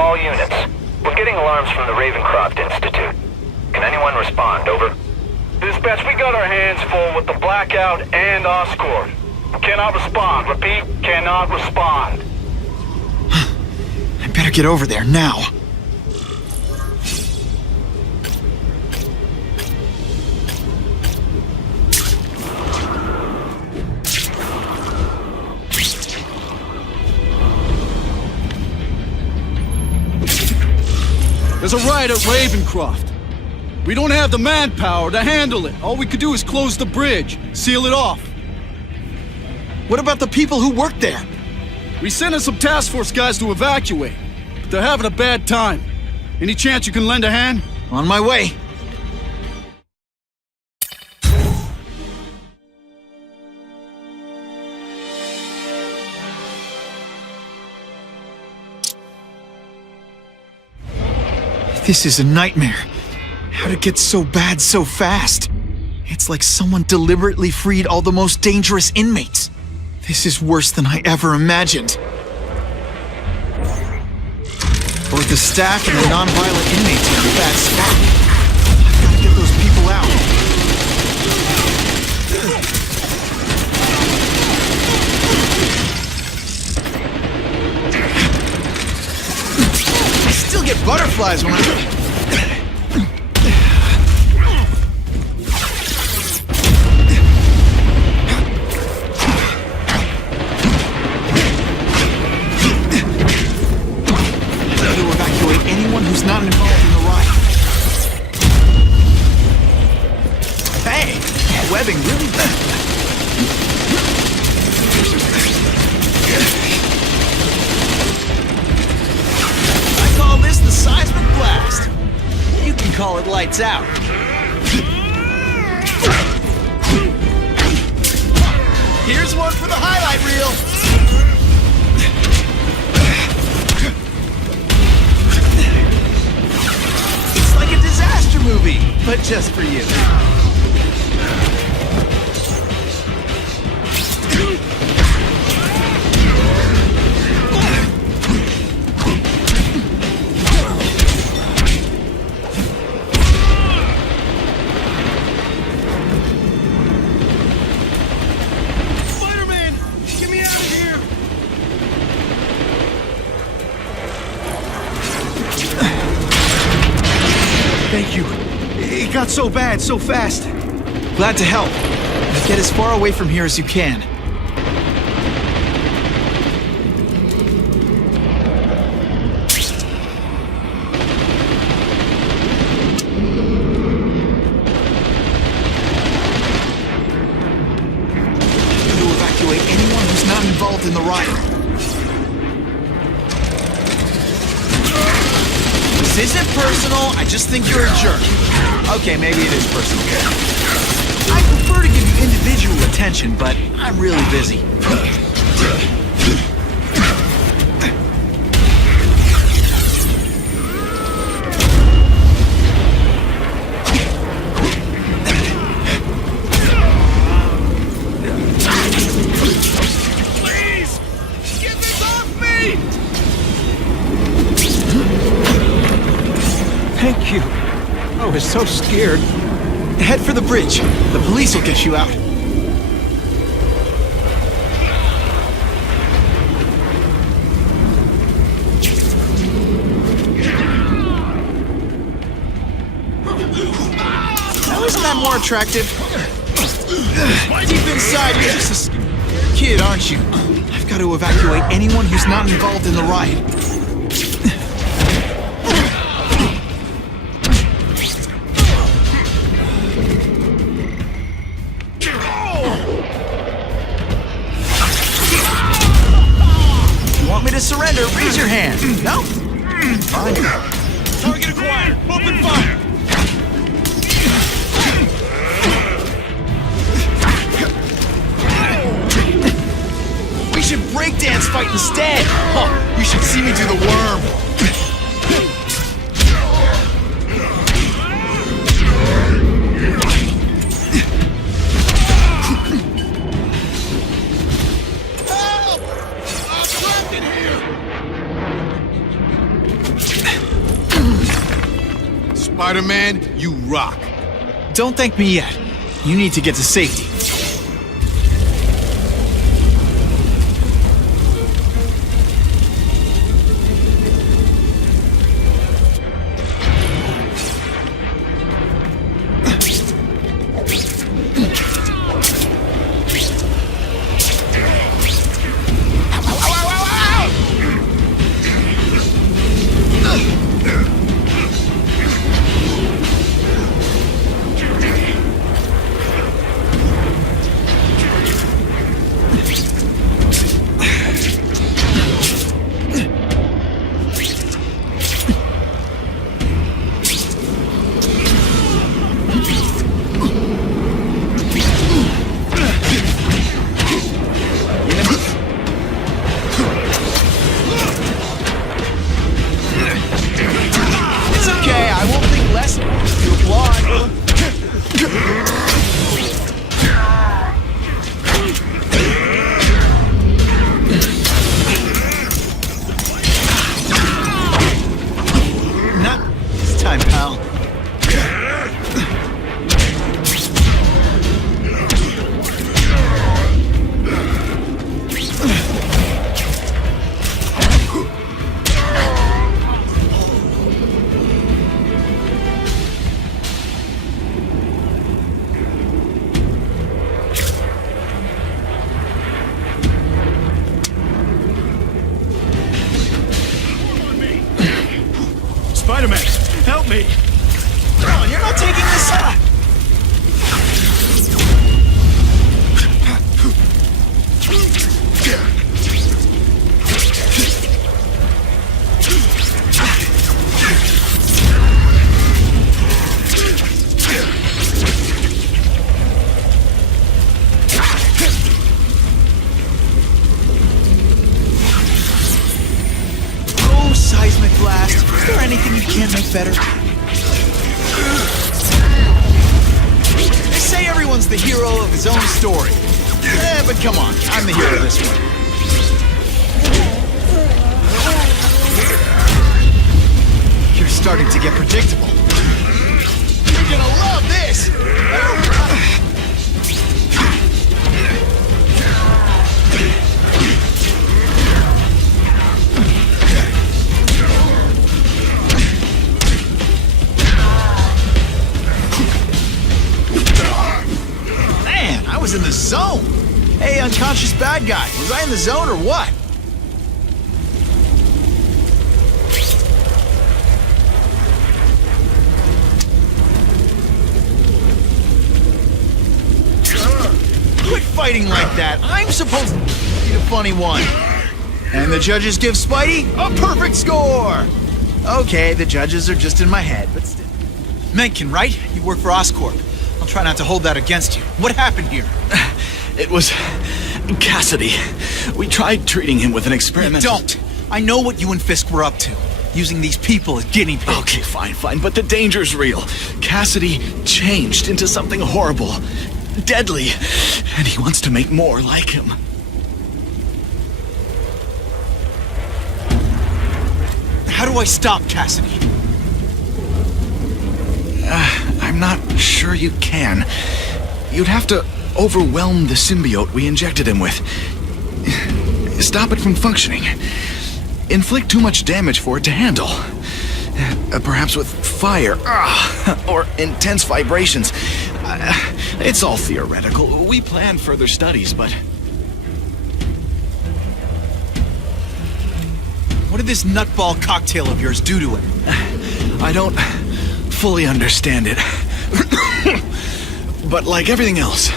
All units. We're getting alarms from the Ravencroft Institute. Can anyone respond? Over. Dispatch, we got our hands full with the Blackout and Oscorp. Cannot respond. Repeat, cannot respond. I better get over there now. There's a riot at Ravencroft. We don't have the manpower to handle it. All we could do is close the bridge, seal it off. What about the people who work there? We sent in some task force guys to evacuate, but they're having a bad time. Any chance you can lend a hand? On my way. This is a nightmare. How'd it get so bad so fast? It's like someone deliberately freed all the most dangerous inmates. This is worse than I ever imagined. Both the staff and the non-violent inmates are in a bad spot. I've got to get those people out. I still get butterflies when I... Who's not involved in the riot. Hey, that webbing really bad. I call this the seismic blast. You can call it lights out. Here's one for the highlight reel. Movie, but just for you. Spider-Man, get me out of here! Thank you. It got so bad, so fast. Glad to help. Now get as far away from here as you can. To evacuate anyone who's not involved in the riot. This isn't personal, I just think you're a jerk. Okay, maybe it is personal. I prefer to give you individual attention, but I'm really busy. Please! Get this off me! Thank you. I was so scared. Head for the bridge. The police will get you out. Now isn't that more attractive? Deep inside, you're just a kid, aren't you? I've got to evacuate anyone who's not involved in the riot. Surrender, raise your hand. No? Fine. Target acquired! Open fire! We should breakdance fight instead! Oh, you should see me do the worm! Spider-Man, you rock. Don't thank me yet. You need to get to safety. Spider-Man, help me! Come on, you're not taking this up! Oh, seismic blast. Is there anything you can't make better? They say everyone's the hero of his own story. Yeah, but come on, I'm the hero of this one. You're starting to get predictable. You're gonna love this! Man, I was in the zone! Hey, unconscious bad guy, was I in the zone or what? Quit fighting like that. I'm supposed to be the funny one. And the judges give Spidey a perfect score! Okay, the judges are just in my head, but still. Mencken, right? You work for Oscorp. I'll try not to hold that against you. What happened here? It was Cassidy. We tried treating him with an experiment. Don't! I know what you and Fisk were up to. Using these people as guinea pigs. Okay, fine, but the danger's real. Cassidy changed into something horrible, deadly, and he wants to make more like him. How do I stop Cassidy? I'm not sure you can. You'd have to overwhelm the symbiote we injected him with. Stop it from functioning. Inflict too much damage for it to handle. Perhaps with fire, or intense vibrations. It's all theoretical. We plan further studies, but... What did this nutball cocktail of yours do to him? I don't fully understand it. But like everything else,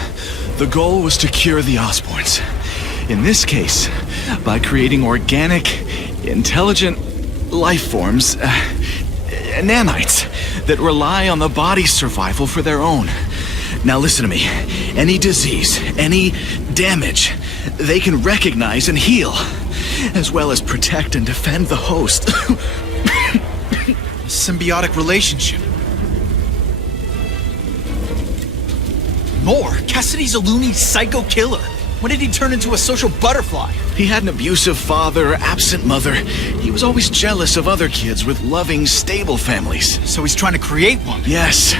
the goal was to cure the Osborns. In this case, by creating organic, intelligent life forms, nanites, that rely on the body's survival for their own. Now listen to me. Any disease, any damage, they can recognize and heal, as well as protect and defend the host. A symbiotic relationship. More? Cassidy's a loony psycho killer. When did he turn into a social butterfly? He had an abusive father, absent mother. He was always jealous of other kids with loving, stable families. So he's trying to create one. Yes,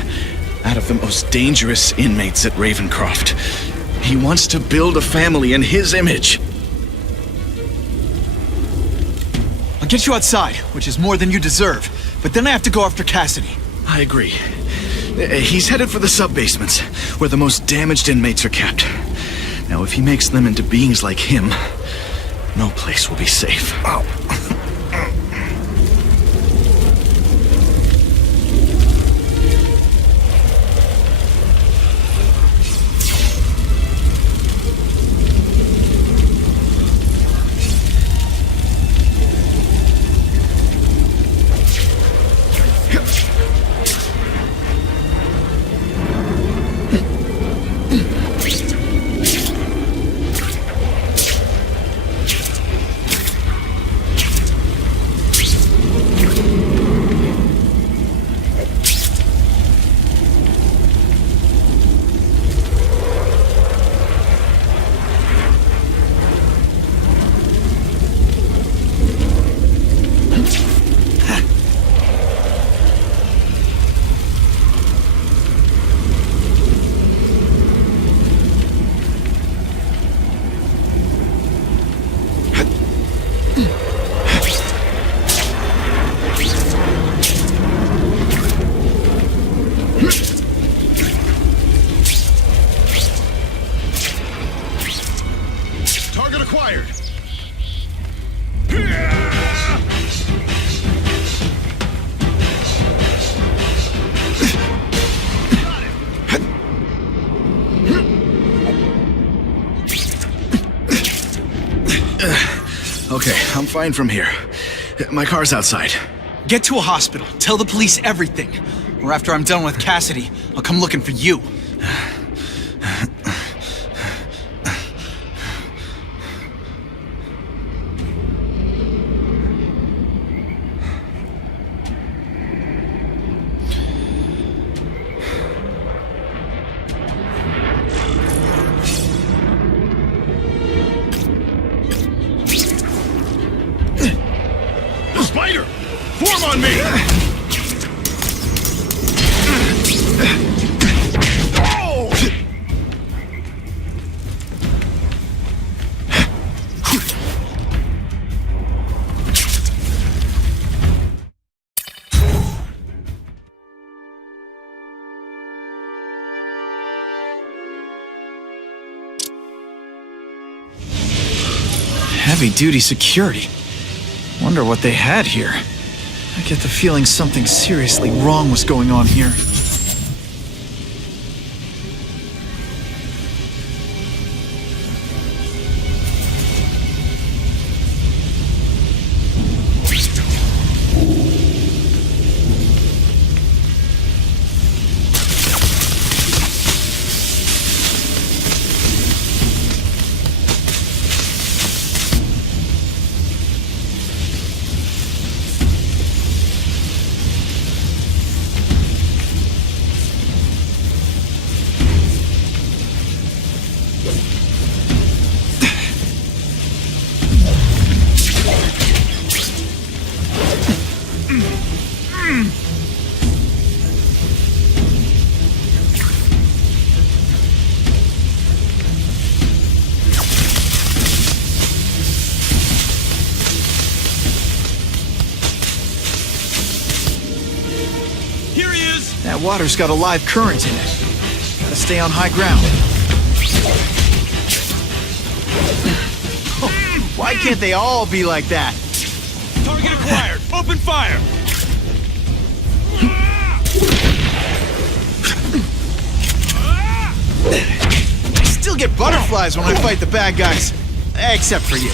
out of the most dangerous inmates at Ravencroft. He wants to build a family in his image. I'll get you outside, which is more than you deserve. But then I have to go after Cassidy. I agree. He's headed for the sub-basements, where the most damaged inmates are kept. Now, if he makes them into beings like him, no place will be safe. Oh. Target acquired. Okay, I'm fine from here. My car's outside. Get to a hospital. Tell the police everything. Or after I'm done with Cassidy, I'll come looking for you. Spider! Form on me! Heavy-duty security. Wonder what they had here. I get the feeling something seriously wrong was going on here. That water's got a live current in it. Gotta stay on high ground. Oh, why can't they all be like that? Target acquired! Open fire! I still get butterflies when I fight the bad guys. Except for you.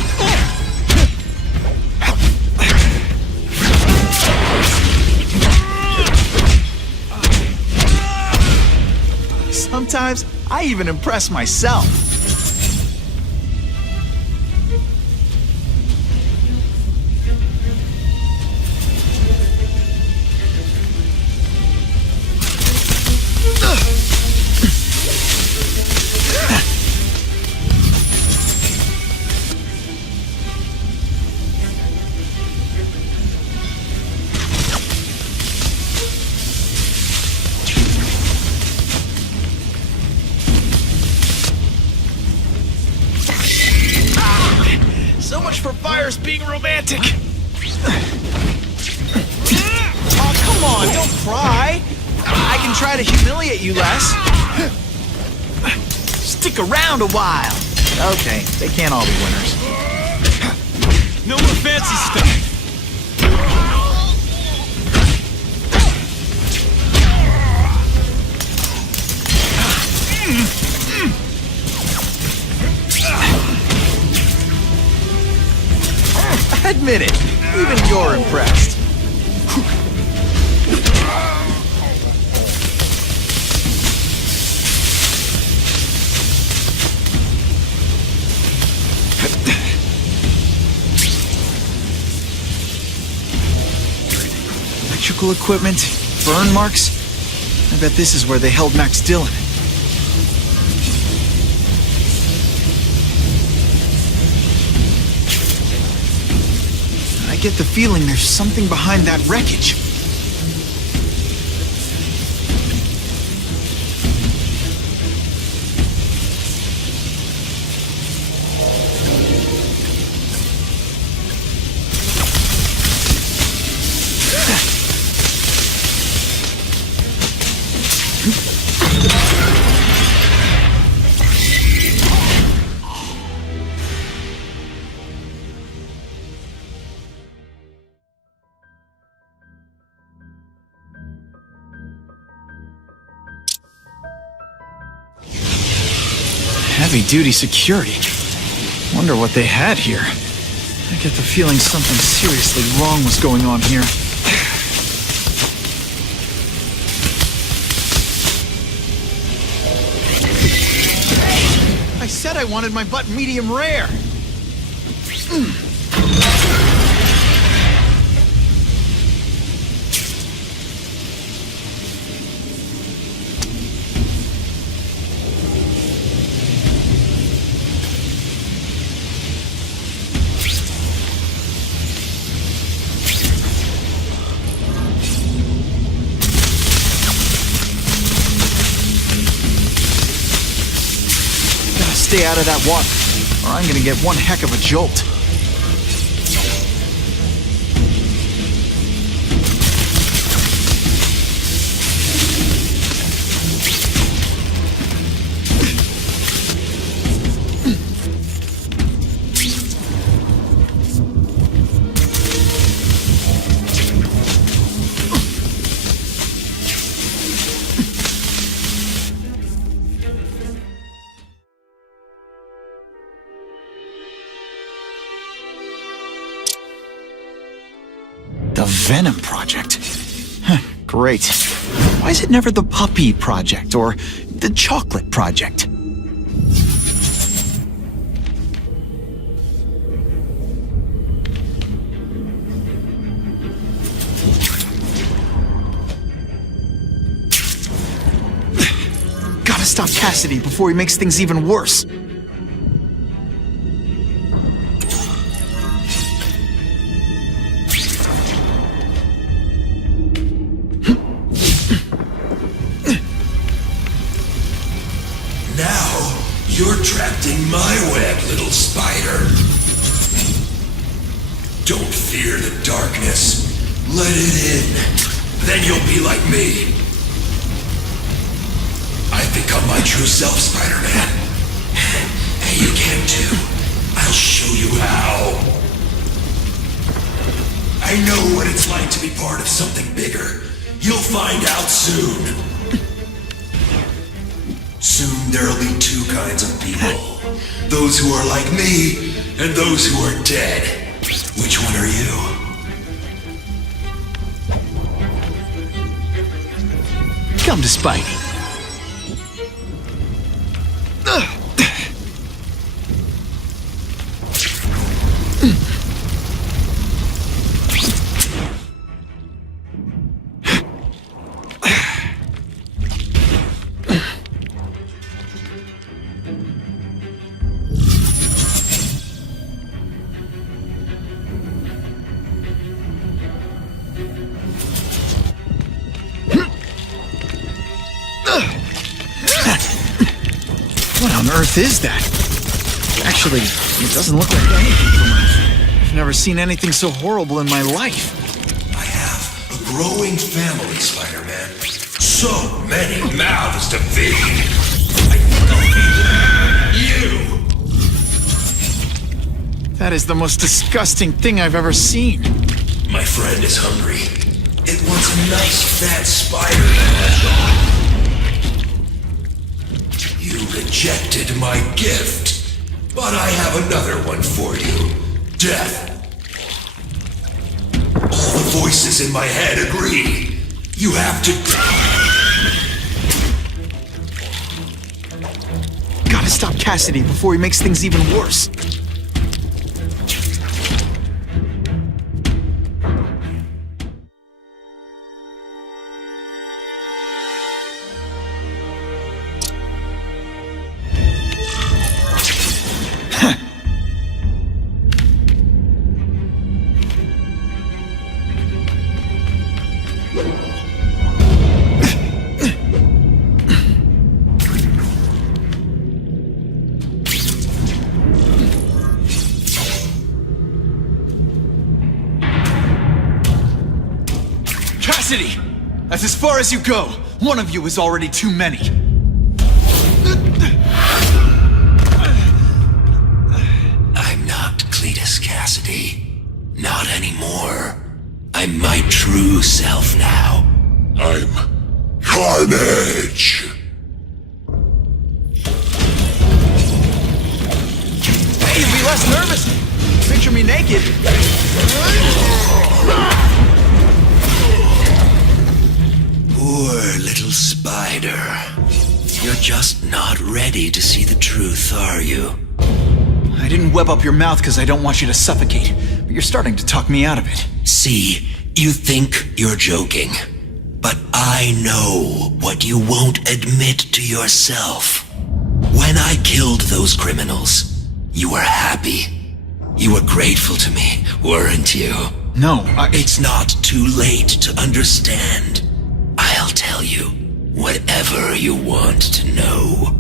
Sometimes, I even impress myself. bear's being romantic. Oh, come on, don't cry. I can try to humiliate you less. Stick around a while. Okay, they can't all be winners. No more fancy stuff. Admit it, even you're impressed. Electrical equipment, burn marks. I bet this is where they held Max Dillon. I get the feeling there's something behind that wreckage. Heavy-duty security. Wonder what they had here. I get the feeling something seriously wrong was going on here. I said I wanted my butt medium rare. Stay out of that water, or I'm gonna get one heck of a jolt. The Venom Project? Huh, great. Why is it never the Puppy Project or the Chocolate Project? Gotta stop Cassidy before he makes things even worse. You're trapped in my web, little spider. Don't fear the darkness. Let it in. Then you'll be like me. I've become my true self, Spider-Man. And you can too. I'll show you how. I know what it's like to be part of something bigger. You'll find out soon. Soon there'll be two kinds of people. Those who are like me, and those who are dead. Which one are you? Come to Spidey. What on earth is that? Actually, it doesn't look like anything from Earth. I've never seen anything so horrible in my life. I have a growing family, Spider-Man. So many mouths to feed. I think I'll feed you. That is the most disgusting thing I've ever seen. My friend is hungry. It wants a nice fat spider to munch on. You rejected my gift, but I have another one for you. Death. All the voices in my head agree. You have to die. Gotta stop Cassidy before he makes things even worse. Cassidy! That's as far as you go. One of you is already too many. I'm not Cletus Cassidy. Not anymore. I'm my true self now. I'm Carnage. Hey, be less nervous. Picture me naked. Poor little spider. You're just not ready to see the truth, are you? I didn't web up your mouth because I don't want you to suffocate, but you're starting to talk me out of it. See, you think you're joking. But I know what you won't admit to yourself. When I killed those criminals, you were happy. You were grateful to me, weren't you? No, It's not too late to understand. I'll tell you whatever you want to know.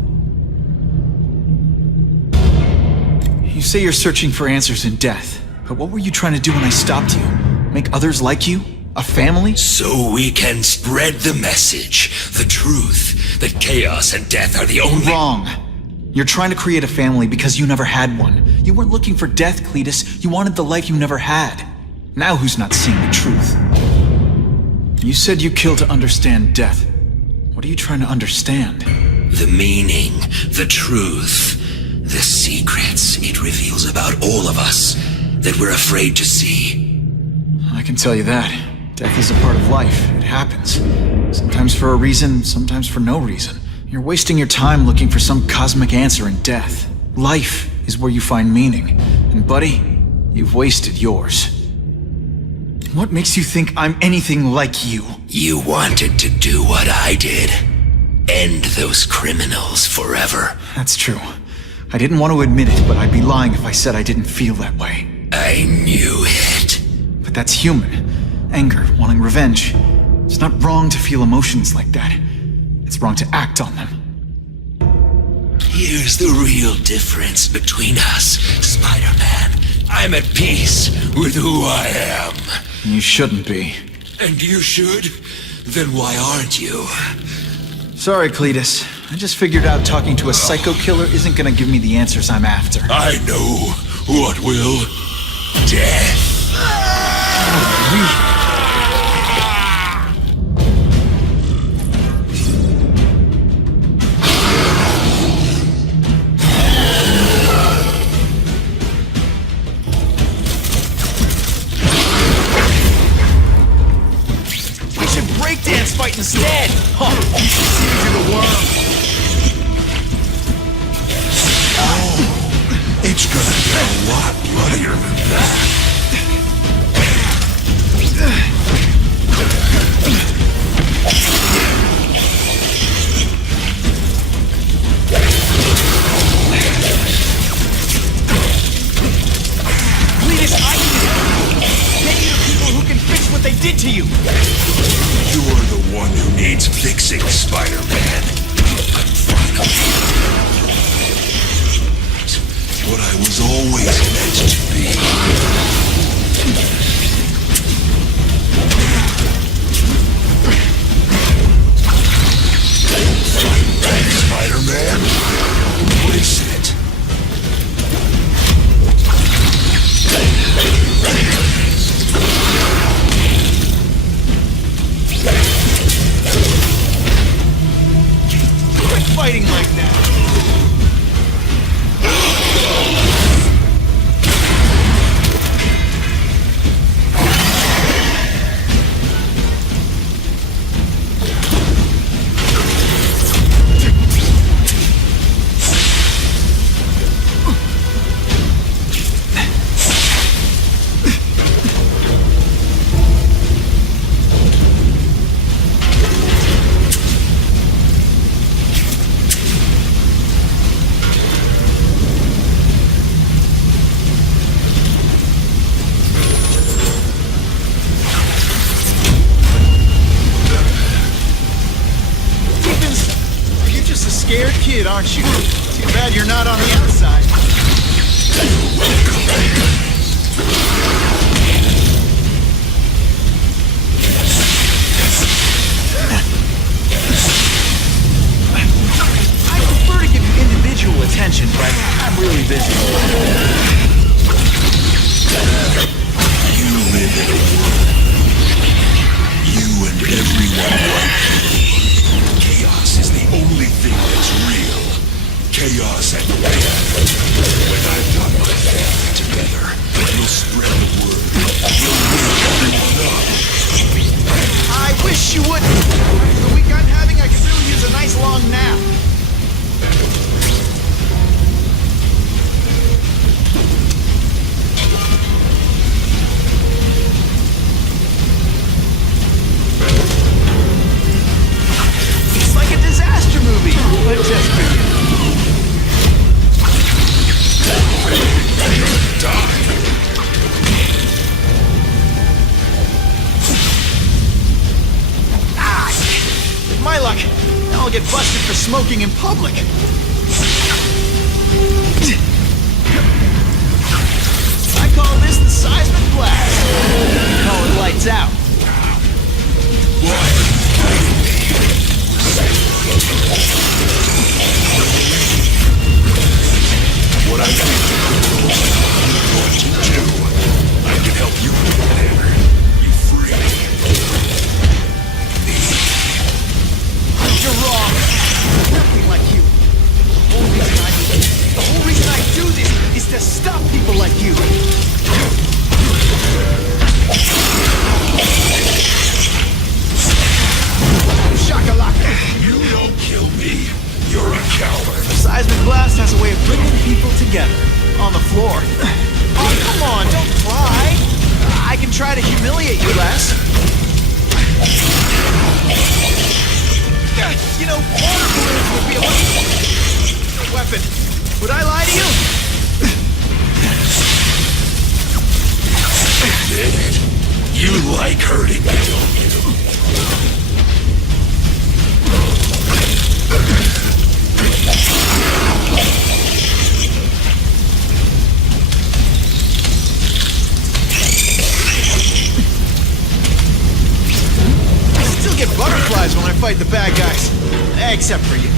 You say you're searching for answers in death, but what were you trying to do when I stopped you? Make others like you? A family? So we can spread the message, the truth, that chaos and death are the only— Wrong. You're trying to create a family because you never had one. You weren't looking for death, Cletus. You wanted the life you never had. Now who's not seeing the truth? You said you killed to understand death. What are you trying to understand? The meaning, the truth, the secrets it reveals about all of us that we're afraid to see. I can tell you that. Death is a part of life. It happens. Sometimes for a reason, sometimes for no reason. You're wasting your time looking for some cosmic answer in death. Life is where you find meaning. And buddy, you've wasted yours. What makes you think I'm anything like you? You wanted to do what I did. End those criminals forever. That's true. I didn't want to admit it, but I'd be lying if I said I didn't feel that way. I knew it. But that's human. Anger, wanting revenge. It's not wrong to feel emotions like that. It's wrong to act on them. Here's the real difference between us, Spider-Man. I'm at peace with who I am. You shouldn't be. And you should? Then why aren't you? Sorry, Cletus. I just figured out talking to a psycho killer isn't gonna give me the answers I'm after. I know what will. Death. We should breakdance fight instead! Huh. It's gonna be a lot bloodier than that. Cletus, I can get you to people who can fix what they did to you! You're the one who needs fixing, Spider-Man. I'm finally what I was always meant to be. fighting like that? Scared kid, aren't you? Too bad you're not on the outside. I prefer to give you individual attention, but I'm really busy. You live in a world. You and everyone like you. Chaos is the only thing that's real. Chaos and death. When I've done my family together, you'll spread the word. You'll wake everyone up. I wish you would. The week I'm having, I could really use a nice long nap. It's like a disaster movie, but just for you. With my luck, now I'll get busted for smoking in public. I call this the seismic blast. You call it lights out. What I think you're going to do, I can help you get there. You free. You're wrong. Nothing like you. The whole reason I do this is to stop people like you. Shakalaka. You don't kill me. You're a coward. The seismic blast has a way of bringing people together. On the floor. Oh, come on, don't cry. I can try to humiliate you less. You know, water balloons would be a wonderful weapon. Would I lie to you? Admit it. You like hurting me, don't you? I still get butterflies when I fight the bad guys. Except for you.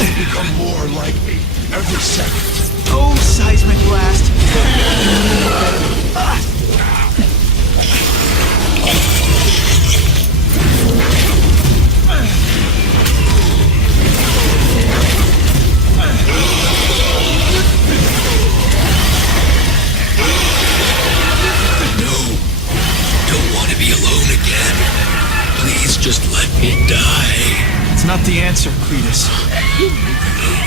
You become more like me every second. Oh, seismic blast. Just let me die. It's not the answer, Cletus.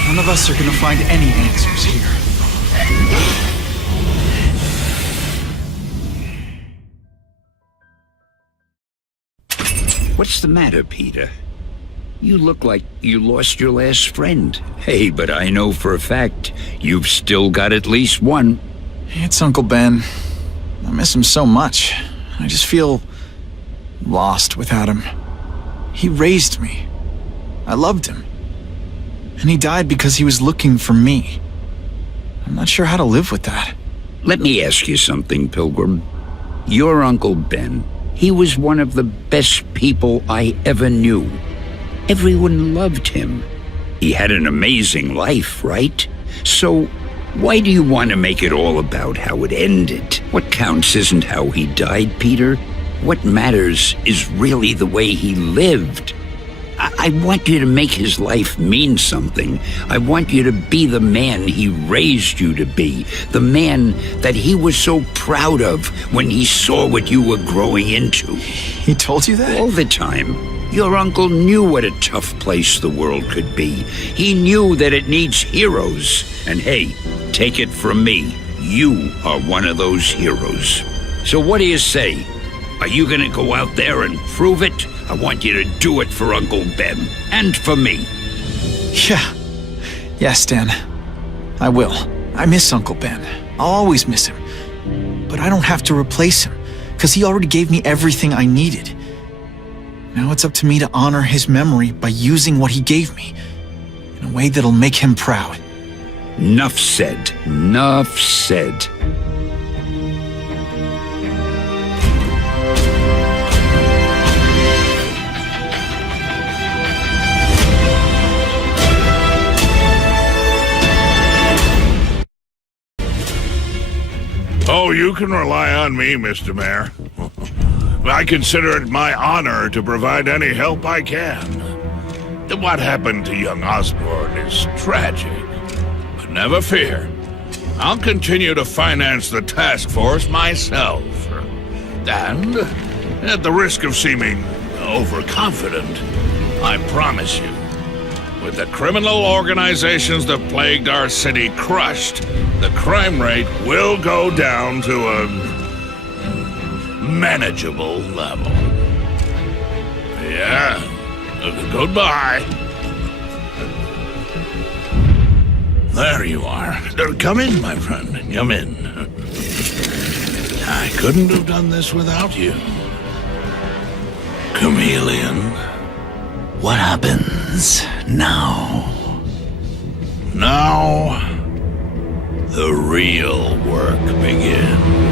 None of us are gonna find any answers here. What's the matter, Peter? You look like you lost your last friend. Hey, but I know for a fact you've still got at least one. It's Uncle Ben. I miss him so much. I just feel lost without him. He raised me. I loved him. And he died because he was looking for me. I'm not sure how to live with that. Let me ask you something, Pilgrim. Your Uncle Ben, he was one of the best people I ever knew. Everyone loved him. He had an amazing life, right? So, Why do you want to make it all about how it ended? What counts isn't how he died, Peter. What matters is really the way he lived. I want you to make his life mean something. I want you to be the man he raised you to be. The man that he was so proud of when he saw what you were growing into. He told you that? All the time. Your uncle knew what a tough place the world could be. He knew that it needs heroes. And hey, take it from me, you are one of those heroes. So what do you say? Are you gonna go out there and prove it? I want you to do it for Uncle Ben, and for me. Yeah. Yeah, Stan. I will. I miss Uncle Ben. I'll always miss him. But I don't have to replace him, because he already gave me everything I needed. Now it's up to me to honor his memory by using what he gave me, in a way that'll make him proud. Nuff said. Nuff said. Oh, you can rely on me, Mr. Mayor. I consider it my honor to provide any help I can. What happened to young Osborn is tragic. But never fear. I'll continue to finance the task force myself. And, at the risk of seeming overconfident, I promise you, with the criminal organizations that plagued our city crushed, the crime rate will go down to a manageable level. Yeah. Goodbye. There you are. Come in, my friend. Come in. I couldn't have done this without you. Chameleon. What happens now? Now, the real work begins.